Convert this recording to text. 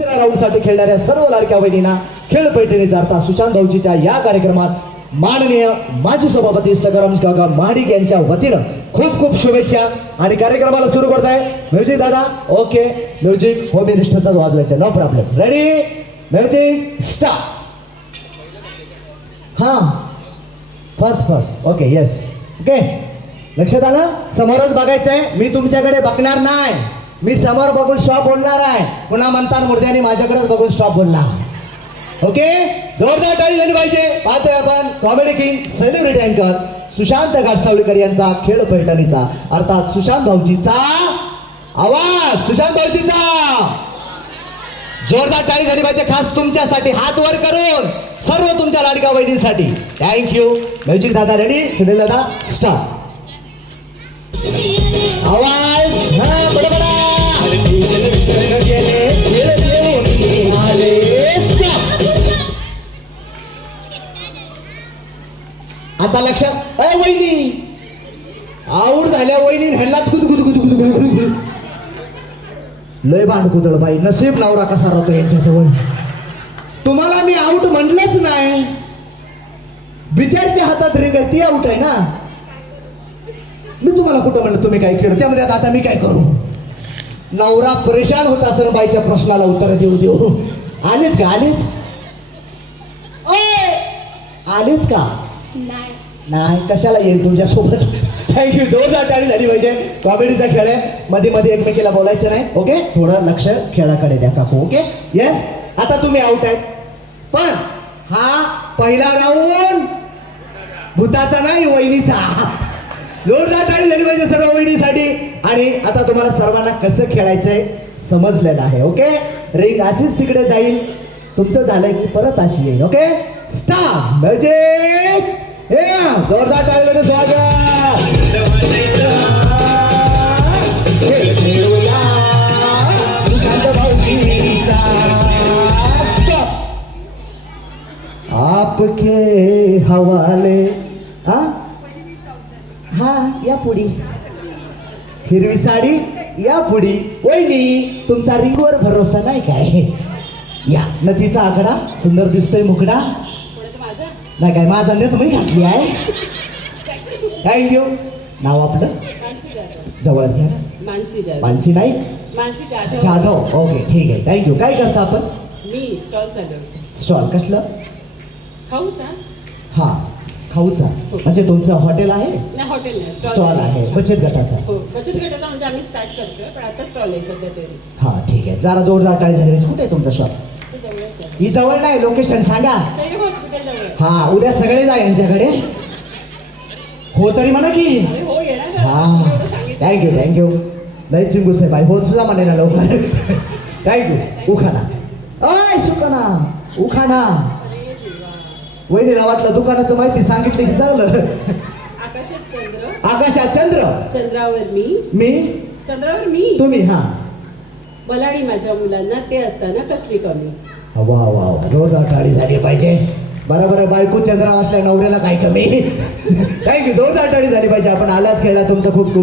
दुसऱ्या खेळणाऱ्या सर्व लाडक्या बहिणींना खेळ पैठणीचा सुशांत भाऊजीच्या या कार्यक्रमात माननीय माजी सभापती सगराम गागा महाडिक यांच्या वतीनं खूप खूप शुभेच्छा. आणि कार्यक्रमाला सुरू करताय म्युझिक दादा. ओके म्युझिक होम निष्ठाचाच वाजवायचं. No problem ready music start हां. First first okay yes okay लक्षात आलं? समोरच बघायचंय. आहे मी तुमच्याकडे बघणार नाही. मी समोर बघून स्टॉप बोलणार आहे. पुन्हा म्हणतात मुर्द्याने माझ्याकडेच बघून स्टॉप बोलला. ओके जोरदार टाळी झाली पाहिजे. पाहतोय आपण कॉमेडी किंग सेलिब्रिटी अँकर सुशांत घाटसावळीकर यांचा खेळ पैठणीचा. अर्थात सुशांत भाऊजीचा आवाज. सुशांत भाऊजीचा. जोरदार टाळी झाली पाहिजे. खास तुमच्यासाठी हात वर करून सर्व तुमच्या लाडक्या बहिणींसाठी. थँक्यू म्युझिक दादा रेडी सुनील दादा स्टार आवाज. आता लक्षात? अय वहिनी! आऊट झाल्या वहिनी ह्यांना गुद गुद गुद गुद गुद गुद लय बांडकुदळ बाई नसीब नवरा कसा राहतो यांच्याजवळ? तुम्हाला मी आऊट म्हटलंच नाही. बिचारच्या हातात रिंग आहे ती आऊट आहे ना? मी तुम्हाला कुठं म्हणलं तुम्ही काय खेळ? त्यामध्ये आता आता मी काय करू? नवरा परेशान होत असेल बाईच्या प्रश्नाला उत्तर देऊ देऊ. आलेत का आलेत! आलेत का? नाही. नाही कशाला येईल तुमच्यासोबत? थँक्यू जोरदार टाळी झाली पाहिजे. कॉमेडीचा खेळ आहे. मध्ये मध्ये एकमेकीला बोलायचं नाही ओके थोडं लक्ष खेळाकडे द्या काकू ओके येस आता तुम्ही आउट आहे पण हा पहिला राऊंड भूताचा नाही वहिनीचा. जोरदार टाळी झाली पाहिजे सर्व वहिनीसाठी. आणि आता तुम्हाला सर्वांना कसं खेळायचंय समजलेलं आहे ओके रिंग अशीच तिकडे जाईल. तुमचं झालंय की परत अशी येईल ओके स्टार म्हणजे हे जोरदार टाळीमध्ये स्वागत. आपके हवाले हा? हा या पुढी. हिरवी साडी या पुढी. वहिनी तुमचा रिंगवर भरोसा नाही काय? या. नदीचा आकडा सुंदर दिसतोय मुकडा. नाही काय माझा नेत मी घातली आहे. थँक्यू नाव आपलं? जवळ घ्या ना. मानसी नाही जाधव. ओके ठीक आहे. थँक्यू काय करता आपण? मी स्टॉल स्टॉल कसलं? खाऊचा हा खाऊचा. म्हणजे तुमचं हॉटेल आहे? हॉटेल स्टॉल आहे. बचत गटाचा. हो बचत गटाचा म्हणजे आम्ही स्टार्ट करतोय पण आता स्टॉल आहे सध्या तरी. हा ठीक आहे. जरा जोरदार टाळी झाली पाहिजे. कुठे आहे तुमचा शॉप ही जवळ नाही लोकेशन सांगा. हा उद्या सगळे जा यांच्याकडे. हो तरी म्हणा की. हो. हा. थँक्यू थँक्यू लय चिंगूस आहे बाई हो सुद्धा म्हणे ना लवकर. थँक्यू उखाणा अय सुखाना देवा. वहिनीला वाटलं दुकानाचं माहिती सांगितली की चांगलं. आकाशात चंद्र. आकाशात चंद्र. चंद्रावर मी. मी? चंद्रावर मी. तुम्ही हा. मला आणि माझ्या मुलांना ते असताना कसली कमी? वा वा वा. जोरदार टाळी झाली पाहिजे. बरोबर बायको चंद्र असल्या नवऱ्याला काय कमी? थँक्यू जोरदार टाळी झाली पाहिजे. आपण आलात खेळला तुमचं खूप